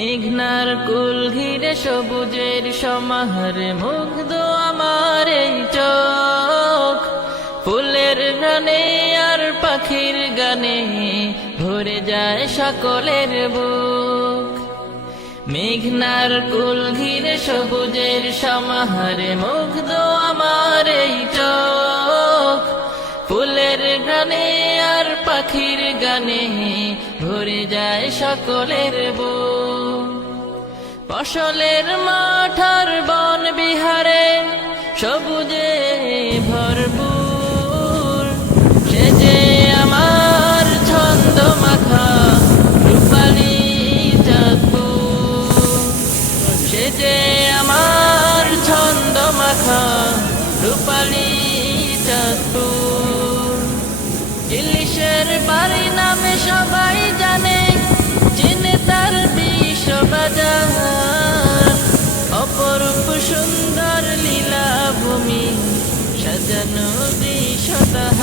মেঘনার কুল ঘিরে সবুজের সমাহারে, মুগ্ধ আমার এই চোখ। ফুলের গানে আর পাখির গানে ভরে যায় সকলের বুক। মেঘনার কুল ঘিরে সবুজের সমাহারে, মুগ্ধ আমার এই চোখ। ফুলের গানে আর পাখির গানে ভরে যায় সকলের বুক। ফসলের মাঠার বন বিহারে, সবুজে ভরপুর। সে যে আমার ছন্দ মাখা রূপালী চাঁদপুর। সে যে আমার ছন্দ মাখা রূপালী চাঁদপুর। ইলিশের বাড়ি নামে সুন্দর লীলা ভূমি সাজানো দৃশ্যতাহার